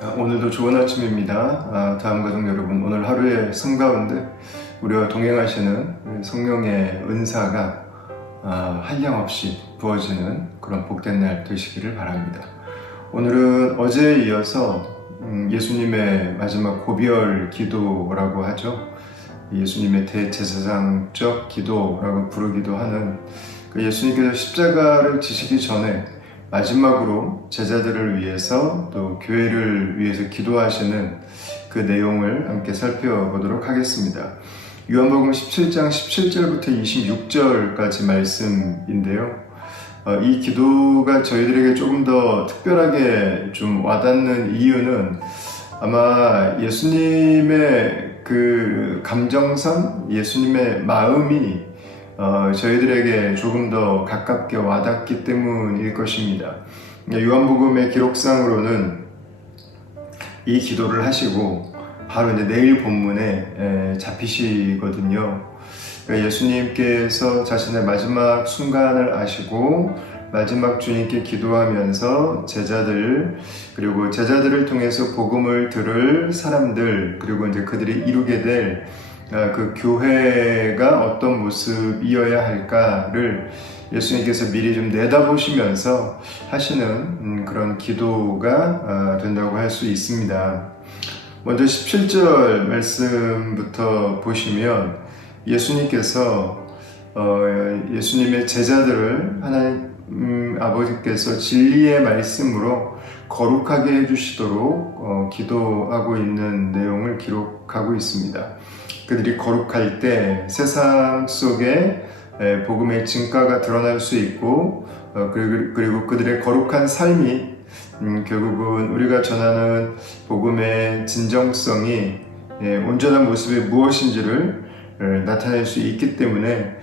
오늘도 좋은 아침입니다. 다음 가족 여러분, 오늘 하루의 삶 가운데 우리와 동행하시는 우리 성령의 은사가 한량없이 부어지는 그런 복된 날 되시기를 바랍니다. 오늘은 어제에 이어서 예수님의 마지막 고별 기도라고 하죠. 예수님의 대제사장적 기도라고 부르기도 하는 그 예수님께서 십자가를 지시기 전에 마지막으로 제자들을 위해서 또 교회를 위해서 기도하시는 그 내용을 함께 살펴보도록 하겠습니다. 요한복음 17장 17절부터 26절까지 말씀인데요. 이 기도가 저희들에게 조금 더 특별하게 좀 와닿는 이유는 아마 예수님의 그 감정선, 예수님의 마음이 저희들에게 조금 더 가깝게 와닿기 때문일 것입니다. 요한복음의 기록상으로는 이 기도를 하시고 바로 이제 내일 본문에 잡히시거든요. 예수님께서 자신의 마지막 순간을 아시고 마지막 주님께 기도하면서 그리고 제자들을 통해서 복음을 들을 사람들, 그리고 이제 그들이 이루게 될 그 교회가 어떤 모습이어야 할까를 예수님께서 미리 좀 내다보시면서 하시는 그런 기도가 된다고 할 수 있습니다. 먼저 17절 말씀부터 보시면 예수님께서 예수님의 제자들을 하나님 아버지께서 진리의 말씀으로 거룩하게 해주시도록 기도하고 있는 내용을 기록하고 있습니다. 그들이 거룩할 때 세상 속에 복음의 진가가 드러날 수 있고 그리고 그들의 거룩한 삶이 결국은 우리가 전하는 복음의 진정성이 온전한 모습이 무엇인지를 나타낼 수 있기 때문에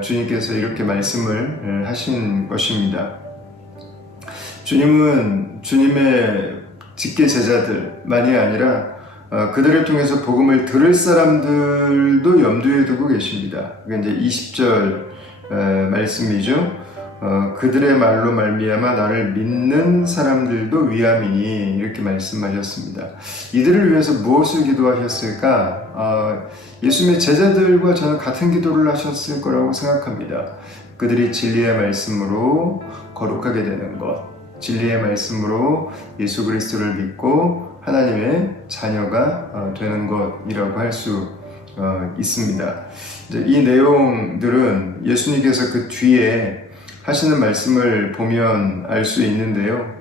주님께서 이렇게 말씀을 하신 것입니다. 주님은 주님의 직계 제자들만이 아니라 그들을 통해서 복음을 들을 사람들도 염두에 두고 계십니다. 그게 이제 20절 말씀이죠. 그들의 말로 말미암아 나를 믿는 사람들도 위함이니 이렇게 말씀하셨습니다. 이들을 위해서 무엇을 기도하셨을까? 예수님의 제자들과 저는 같은 기도를 하셨을 거라고 생각합니다. 그들이 진리의 말씀으로 거룩하게 되는 것, 진리의 말씀으로 예수 그리스도를 믿고 하나님의 자녀가 되는 것이라고 할 수 있습니다. 이제 이 내용들은 예수님께서 그 뒤에 하시는 말씀을 보면 알 수 있는데요.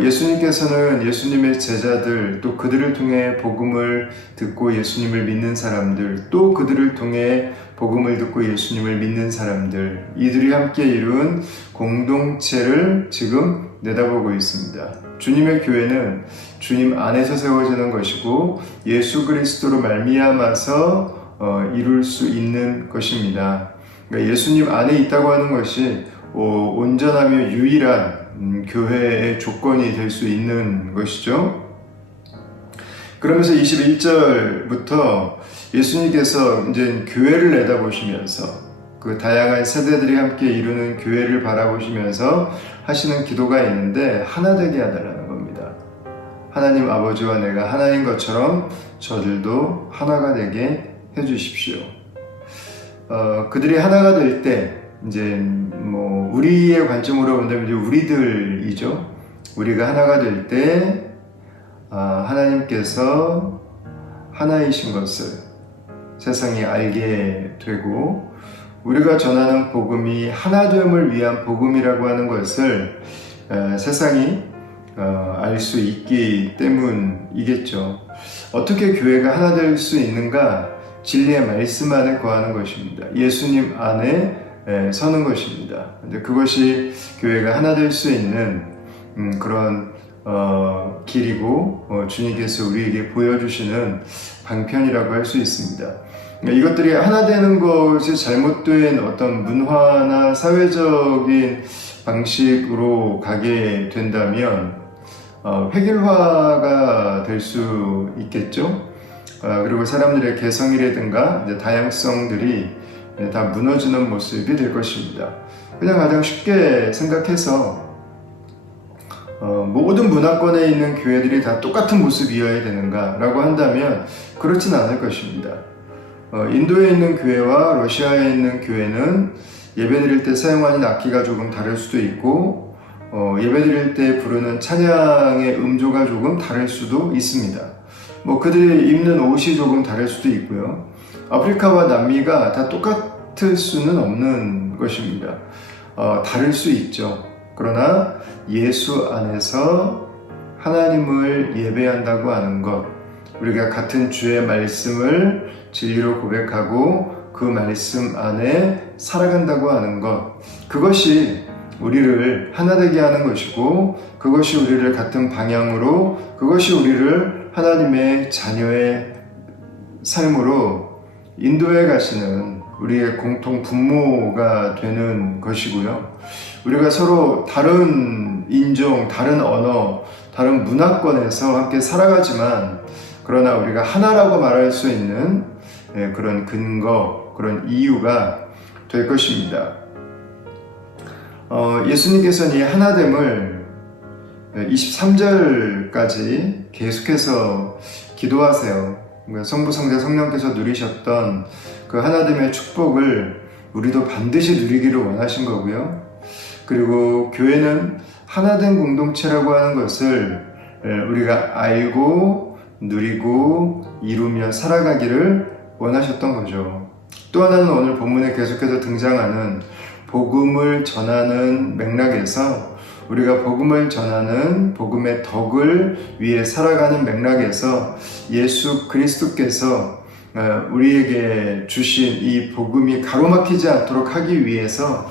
예수님께서는 예수님의 제자들, 또 그들을 통해 복음을 듣고 예수님을 믿는 사람들, 또 그들을 통해 복음을 듣고 예수님을 믿는 사람들, 이들이 함께 이룬 공동체를 지금 내다보고 있습니다. 주님의 교회는 주님 안에서 세워지는 것이고 예수 그리스도로 말미암아서 이룰 수 있는 것입니다. 그러니까 예수님 안에 있다고 하는 것이 온전하며 유일한 교회의 조건이 될 수 있는 것이죠. 그러면서 21절부터 예수님께서 이제 교회를 내다보시면서 그 다양한 세대들이 함께 이루는 교회를 바라보시면서 하시는 기도가 있는데 하나 되게 해달라는 겁니다. 하나님 아버지와 내가 하나인 것처럼 저들도 하나가 되게 해주십시오. 그들이 하나가 될 때 이제 우리의 관점으로 본다면 이제 우리들이죠. 우리가 하나가 될 때 하나님께서 하나이신 것을 세상이 알게 되고 우리가 전하는 복음이 하나됨을 위한 복음이라고 하는 것을 세상이 알 수 있기 때문이겠죠. 어떻게 교회가 하나 될 수 있는가? 진리의 말씀 안에 거하는 것입니다. 예수님 안에 서는 것입니다. 그것이 교회가 하나 될 수 있는 그런 길이고 주님께서 우리에게 보여주시는 방편이라고 할 수 있습니다. 이것들이 하나 되는 것이 잘못된 어떤 문화나 사회적인 방식으로 가게 된다면 획일화가 될 수 있겠죠. 그리고 사람들의 개성이라든가 이제 다양성들이 다 무너지는 모습이 될 것입니다. 그냥 가장 쉽게 생각해서 모든 문화권에 있는 교회들이 다 똑같은 모습이어야 되는가 라고 한다면 그렇진 않을 것입니다. 인도에 있는 교회와 러시아에 있는 교회는 예배드릴 때 사용하는 악기가 조금 다를 수도 있고 예배드릴 때 부르는 찬양의 음조가 조금 다를 수도 있습니다. 그들이 입는 옷이 조금 다를 수도 있고요. 아프리카와 남미가 다 똑같을 수는 없는 것입니다. 다를 수 있죠. 그러나 예수 안에서 하나님을 예배한다고 하는 것, 우리가 같은 주의 말씀을 진리로 고백하고 그 말씀 안에 살아간다고 하는 것, 그것이 우리를 하나 되게 하는 것이고, 그것이 우리를 같은 방향으로, 그것이 우리를 하나님의 자녀의 삶으로 인도해 가시는 우리의 공통 분모가 되는 것이고요. 우리가 서로 다른 인종, 다른 언어, 다른 문화권에서 함께 살아가지만, 그러나 우리가 하나라고 말할 수 있는 그런 근거, 그런 이유가 될 것입니다. 예수님께서는 이 하나됨을 23절까지 계속해서 기도하세요. 성부, 성자, 성령께서 누리셨던 그 하나됨의 축복을 우리도 반드시 누리기를 원하신 거고요. 그리고 교회는 하나된 공동체라고 하는 것을 우리가 알고 누리고 이루며 살아가기를 원하셨던 거죠. 또 하나는 오늘 본문에 계속해서 등장하는 복음을 전하는 맥락에서, 우리가 복음을 전하는 복음의 덕을 위해 살아가는 맥락에서 예수 그리스도께서 우리에게 주신 이 복음이 가로막히지 않도록 하기 위해서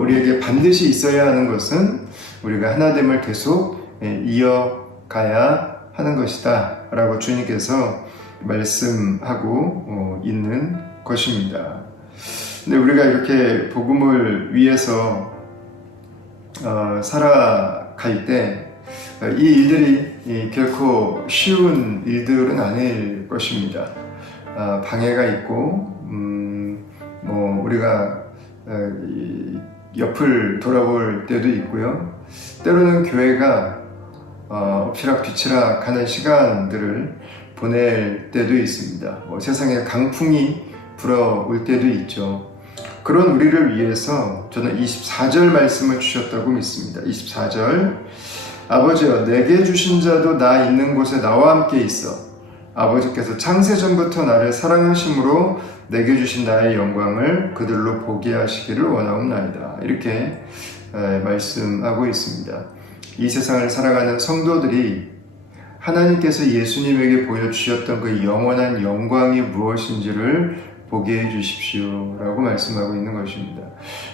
우리에게 반드시 있어야 하는 것은 우리가 하나됨을 계속 이어가야 하는 것이다 라고 주님께서 말씀하고 있는 것입니다. 근데 우리가 이렇게 복음을 위해서 살아갈 때 이 일들이 결코 쉬운 일들은 아닐 것입니다. 방해가 있고 우리가 옆을 돌아볼 때도 있고요. 때로는 교회가 엎치락 뒤치락 하는 시간들을 보낼 때도 있습니다. 세상에 강풍이 불어올 때도 있죠. 그런 우리를 위해서 저는 24절 말씀을 주셨다고 믿습니다. 24절, 아버지여 내게 주신 자도 나 있는 곳에 나와 함께 있어 아버지께서 창세전부터 나를 사랑하심으로 내게 주신 나의 영광을 그들로 보게 하시기를 원하옵나이다. 이렇게 말씀하고 있습니다. 이 세상을 살아가는 성도들이 하나님께서 예수님에게 보여주셨던 그 영원한 영광이 무엇인지를 보게 해주십시오 라고 말씀하고 있는 것입니다.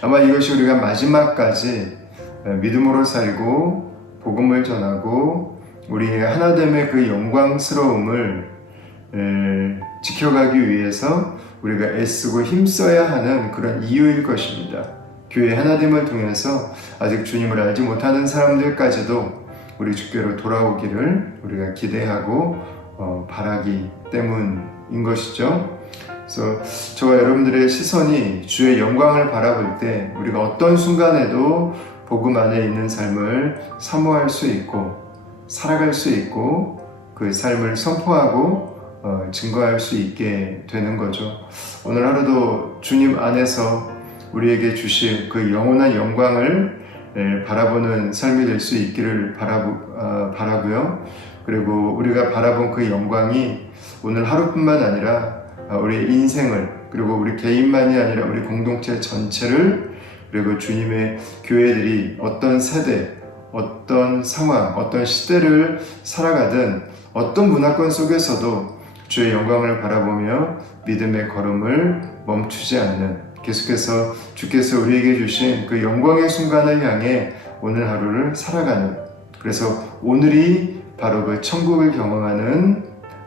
아마 이것이 우리가 마지막까지 믿음으로 살고 복음을 전하고 우리의 하나됨의 그 영광스러움을 지켜가기 위해서 우리가 애쓰고 힘써야 하는 그런 이유일 것입니다. 교회 하나됨을 통해서 아직 주님을 알지 못하는 사람들까지도 우리 주께로 돌아오기를 우리가 기대하고 바라기 때문인 것이죠. 그래서 저와 여러분들의 시선이 주의 영광을 바라볼 때 우리가 어떤 순간에도 복음 안에 있는 삶을 사모할 수 있고 살아갈 수 있고 그 삶을 선포하고 증거할 수 있게 되는 거죠. 오늘 하루도 주님 안에서 우리에게 주실 그 영원한 영광을 바라보는 삶이 될 수 있기를 바라고요. 그리고 우리가 바라본 그 영광이 오늘 하루뿐만 아니라 우리의 인생을, 그리고 우리 개인만이 아니라 우리 공동체 전체를, 그리고 주님의 교회들이 어떤 세대, 어떤 상황, 어떤 시대를 살아가든 어떤 문화권 속에서도 주의 영광을 바라보며 믿음의 걸음을 멈추지 않는, 계속해서 주께서 우리에게 주신 그 영광의 순간을 향해 오늘 하루를 살아가는, 그래서 오늘이 바로 그 천국을 경험하는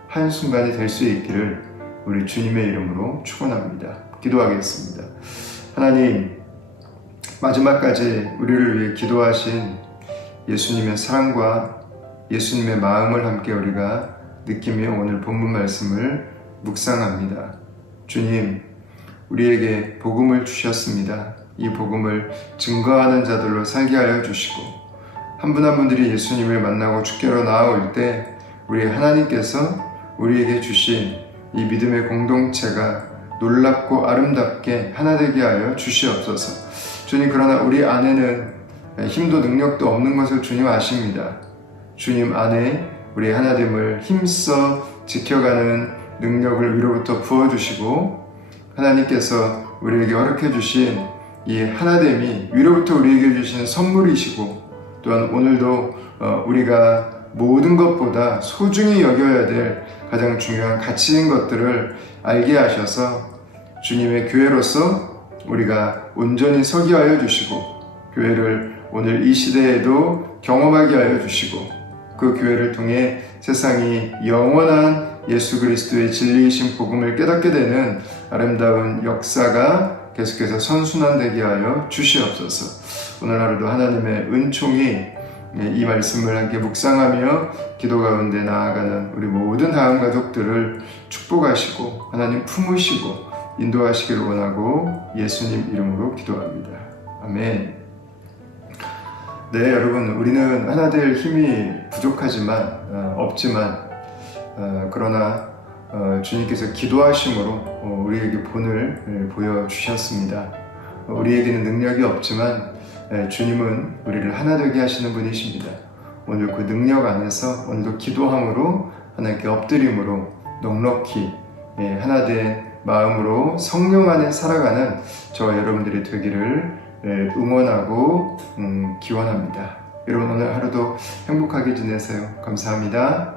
한순간이 될 수 있기를 우리 주님의 이름으로 축원합니다. 기도하겠습니다. 하나님, 마지막까지 우리를 위해 기도하신 예수님의 사랑과 예수님의 마음을 함께 우리가 느끼며 오늘 본문 말씀을 묵상합니다. 주님, 우리에게 복음을 주셨습니다. 이 복음을 증거하는 자들로 살게 하여 주시고 한 분 한 분들이 예수님을 만나고 주께로 나아올 때 우리 하나님께서 우리에게 주신 이 믿음의 공동체가 놀랍고 아름답게 하나 되게 하여 주시옵소서. 주님, 그러나 우리 안에는 힘도 능력도 없는 것을 주님 아십니다. 주님 안에 우리 하나됨을 힘써 지켜가는 능력을 위로부터 부어주시고, 하나님께서 우리에게 허락해 주신 이 하나됨이 위로부터 우리에게 주신 선물이시고, 또한 오늘도 우리가 모든 것보다 소중히 여겨야 될 가장 중요한 가치인 것들을 알게 하셔서 주님의 교회로서 우리가 온전히 서게 하여 주시고, 교회를 오늘 이 시대에도 경험하게 하여 주시고, 그 교회를 통해 세상이 영원한 예수 그리스도의 진리이신 복음을 깨닫게 되는 아름다운 역사가 계속해서 선순환되게 하여 주시옵소서. 오늘 하루도 하나님의 은총이 이 말씀을 함께 묵상하며 기도 가운데 나아가는 우리 모든 다음 가족들을 축복하시고 하나님 품으시고 인도하시기를 원하고 예수님 이름으로 기도합니다. 아멘. 네, 여러분, 우리는 하나 될 힘이 부족하지만 없지만 그러나 주님께서 기도하심으로 우리에게 본을 보여주셨습니다. 우리에게는 능력이 없지만 주님은 우리를 하나 되게 하시는 분이십니다. 오늘 그 능력 안에서 오늘도 기도함으로 하나님께 엎드림으로 넉넉히 하나 된 마음으로 성령 안에 살아가는 저와 여러분들이 되기를 응원하고 기원합니다. 여러분, 오늘 하루도 행복하게 지내세요. 감사합니다.